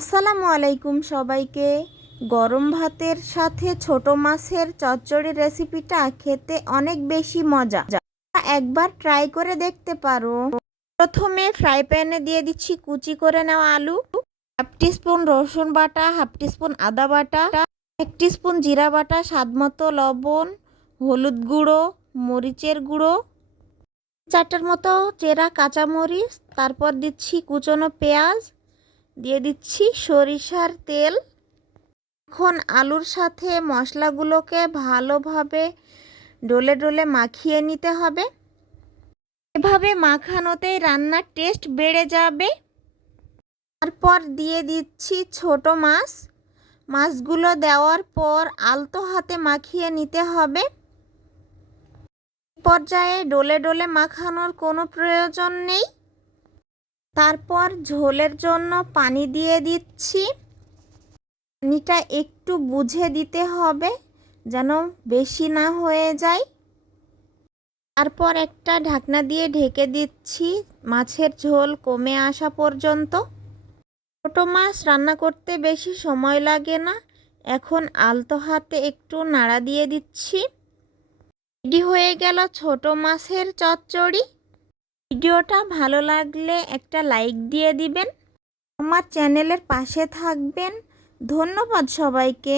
আসসালামু আলাইকুম সবাইকে। গরম ভাতের সাথে ছোট মাছের চচ্চড়ি রেসিপিটা খেতে অনেক বেশি মজা। একবার ট্রাই করে দেখতে পারো। প্রথমে ফ্রাই প্যানে দিয়ে দিচ্ছি কুচি করে নেওয়া আলু, হাফ স্পুন রসুন বাটা, হাফ স্পুন আদা বাটা, এক স্পুন জিরা বাটা স্বাদ মতো লবণ, হলুদ গুঁড়ো, মরিচের গুঁড়ো, চারটার মতো চেরা কাঁচামরিচ, তারপর দিচ্ছি কুচনো পেঁয়াজ দিয়ে দিচ্ছি সরিষার তেল। এখন আলুর সাথে মশলাগুলোকে ভালোভাবে ডলে ডলে মাখিয়ে নিতে হবে। এভাবে মাখানোতেই রান্নার টেস্ট বেড়ে যাবে। তারপর দিয়ে দিচ্ছি ছোট মাছ। মাছগুলো দেওয়ার পর আলতো হাতে মাখিয়ে নিতে হবে। পর্যায়ে ডলে ডলে মাখানোর কোনো প্রয়োজন নেই। তারপর ঝোলের জন্য পানি দিয়ে দিচ্ছি। পানিটা একটু বুঝে দিতে হবে যেন বেশি না হয়ে যায়। তারপর একটা ঢাকনা দিয়ে ঢেকে দিচ্ছি। মাছের ঝোল কমে আসা পর্যন্ত। ছোটো মাছ রান্না করতে বেশি সময় লাগে না। এখন আলতো হাতে একটু নাড়া দিয়ে দিচ্ছি। রেডি হয়ে গেল ছোট মাছের চচ্চড়ি। ভিডিওটা ভালো লাগলে একটা লাইক দিয়ে দিবেন। আমার চ্যানেলের পাশে থাকবেন। ধন্যবাদ সবাইকে।